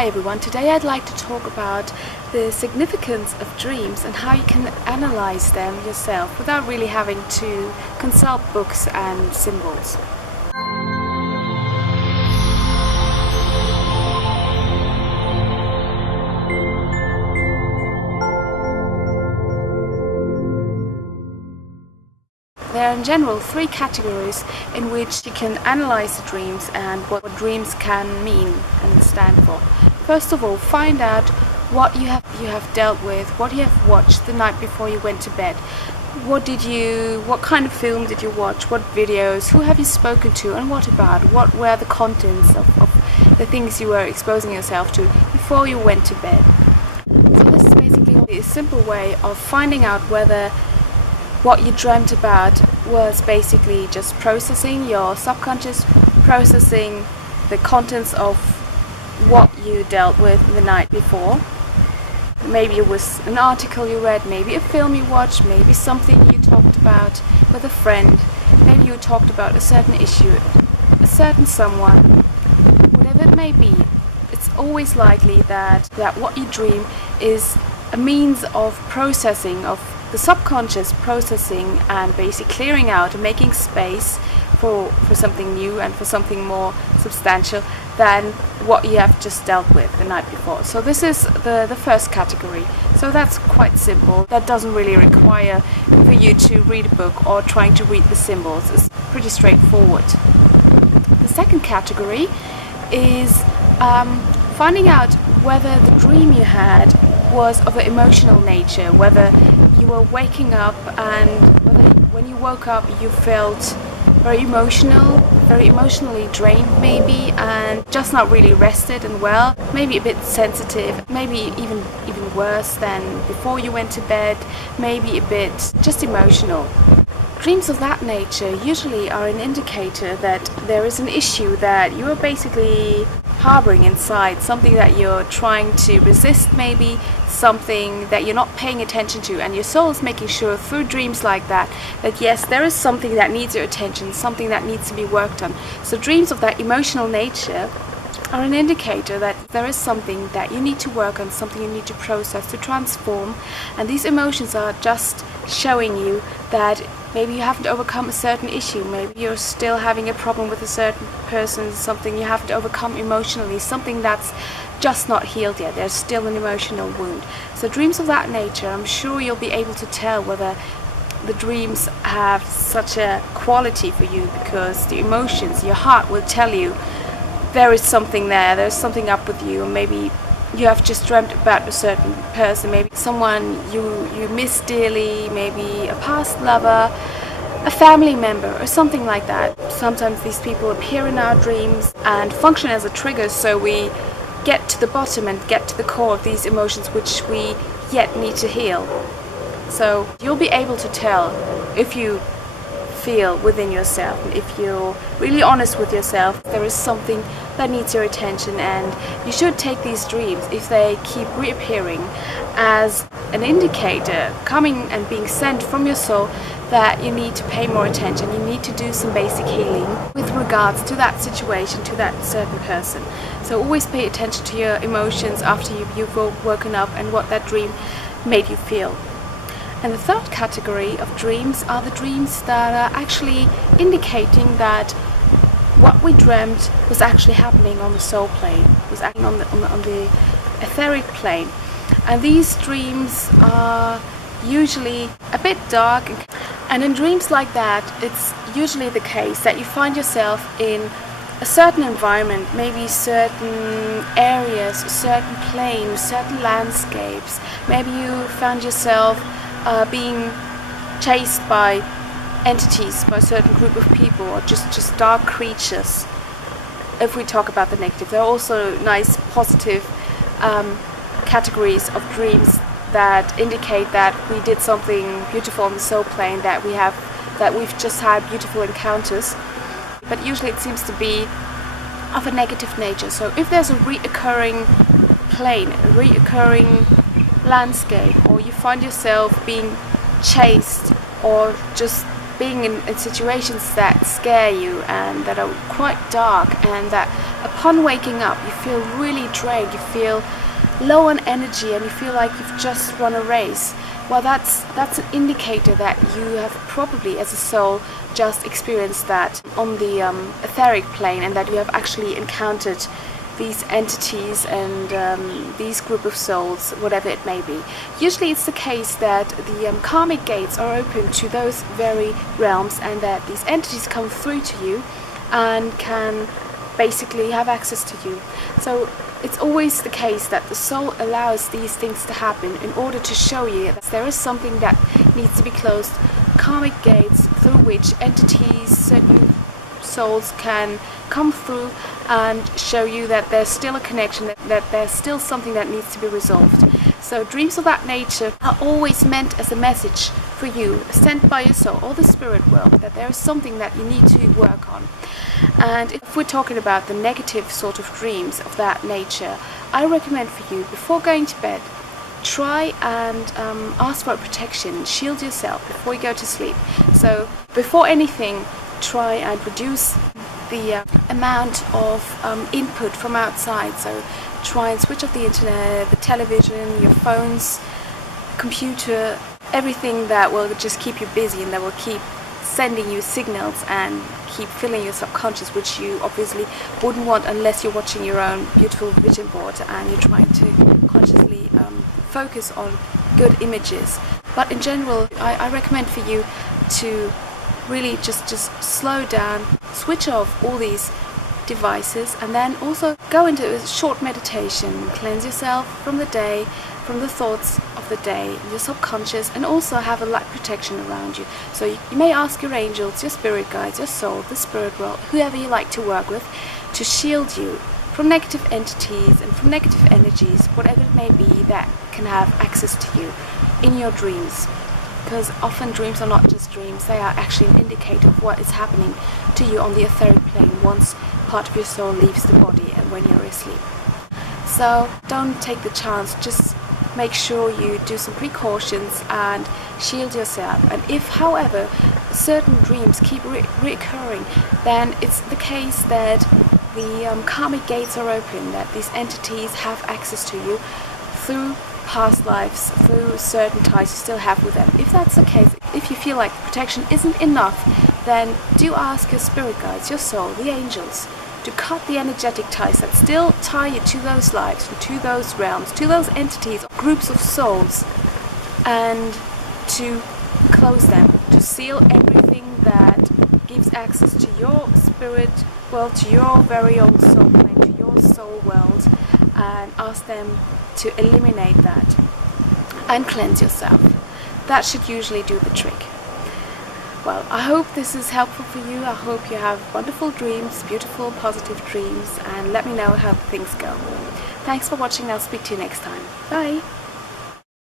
Hi everyone, today I'd like to talk about the significance of dreams and how you can analyze them yourself without really having to consult books and symbols. There are in general three categories in which you can analyze the dreams and what dreams can mean and stand for. First of all, find out what you have dealt with, what you have watched the night before you went to bed. What kind of film did you watch, what videos, who have you spoken to, and what about? What were the contents of the things you were exposing yourself to before you went to bed? So this is basically a simple way of finding out whether what you dreamt about was basically just processing your subconscious, processing the contents of what you dealt with the night before. Maybe it was an article you read, maybe a film you watched, maybe something you talked about with a friend, maybe you talked about a certain issue, a certain someone, whatever it may be. It's always likely that what you dream is a means of processing, of the subconscious processing and basically clearing out and making space for something new and for something more substantial than what you have just dealt with the night before. So this is the first category. So that's quite simple. That doesn't really require for you to read a book or trying to read the symbols. It's pretty straightforward. The second category is finding out whether the dream you had was of an emotional nature, whether you were waking up and whether when you woke up you felt very emotionally drained maybe, and just not really rested and well, maybe a bit sensitive, maybe even worse than before you went to bed, maybe a bit just emotional. Dreams of that nature usually are an indicator that there is an issue that you are basically harboring inside, something that you're trying to resist, maybe something that you're not paying attention to, and your soul is making sure through dreams like that yes, there is something that needs your attention, something that needs to be worked on. So dreams of that emotional nature are an indicator that there is something that you need to work on, something you need to process, to transform, and these emotions are just showing you that maybe you haven't overcome a certain issue, maybe you're still having a problem with a certain person, something you haven't overcome emotionally, something that's just not healed yet, there's still an emotional wound. So dreams of that nature, I'm sure you'll be able to tell whether the dreams have such a quality for you, because the emotions, your heart will tell you there is something there's something up with you, or maybe you have just dreamt about a certain person, maybe someone you miss dearly, maybe a past lover, a family member, or something like that. Sometimes these people appear in our dreams and function as a trigger, so we get to the bottom and get to the core of these emotions which we yet need to heal. So you'll be able to tell if you feel within yourself, and if you're really honest with yourself, there is something that needs your attention, and you should take these dreams, if they keep reappearing, as an indicator coming and being sent from your soul that you need to pay more attention, you need to do some basic healing with regards to that situation, to that certain person. So always pay attention to your emotions after you've woken up and what that dream made you feel. And the third category of dreams are the dreams that are actually indicating that what we dreamt was actually happening on the soul plane, was acting on the etheric plane. And these dreams are usually a bit dark, and in dreams like that it's usually the case that you find yourself in a certain environment, maybe certain areas, certain planes, certain landscapes. Maybe you found yourself being chased by entities, by a certain group of people, or just dark creatures. If we talk about the negative, there are also nice positive categories of dreams that indicate that we did something beautiful on the soul plane, that we've just had beautiful encounters. But usually it seems to be of a negative nature. So if there's a reoccurring plane, a reoccurring landscape, or you find yourself being chased or just being in situations that scare you and that are quite dark and that upon waking up you feel really drained, you feel low on energy, and you feel like you've just run a race. Well, that's an indicator that you have probably, as a soul, just experienced that on the etheric plane, and that you have actually encountered these entities and these group of souls, whatever it may be. Usually it's the case that the karmic gates are open to those very realms, and that these entities come through to you and can basically have access to you. So it's always the case that the soul allows these things to happen in order to show you that there is something that needs to be closed, karmic gates through which entities, certain souls can come through and show you that there's still a connection, that there's still something that needs to be resolved. So dreams of that nature are always meant as a message for you, sent by your soul or the spirit world, that there is something that you need to work on. And if we're talking about the negative sort of dreams of that nature, I recommend for you, before going to bed, try and ask for protection, shield yourself before you go to sleep. So before anything, try and reduce the amount of input from outside. So try and switch off the internet, the television, your phones, computer, everything that will just keep you busy and that will keep sending you signals and keep filling your subconscious, which you obviously wouldn't want unless you're watching your own beautiful vision board and you're trying to consciously focus on good images. But in general, I recommend for you to really just slow down, switch off all these devices, and then also go into a short meditation, cleanse yourself from the day, from the thoughts of the day, your subconscious, and also have a light protection around you. So you may ask your angels, your spirit guides, your soul, the spirit world, whoever you like to work with, to shield you from negative entities and from negative energies, whatever it may be that can have access to you in your dreams. Because often dreams are not just dreams, they are actually an indicator of what is happening to you on the etheric plane once part of your soul leaves the body and when you're asleep. So don't take the chance, just make sure you do some precautions and shield yourself. And if, however, certain dreams keep reoccurring, then it's the case that the karmic gates are open, that these entities have access to you through past lives, through certain ties you still have with them. If that's the case, if you feel like protection isn't enough, then do ask your spirit guides, your soul, the angels, to cut the energetic ties that still tie you to those lives, to those realms, to those entities, groups of souls, and to close them, to seal everything that gives access to your spirit world, to your very own soul plane, to your soul world, and ask them to eliminate that and cleanse yourself. That should usually do the trick. Well, I hope this is helpful for you. I hope you have wonderful dreams, beautiful, positive dreams, and let me know how things go. Thanks for watching. I'll speak to you next time. Bye!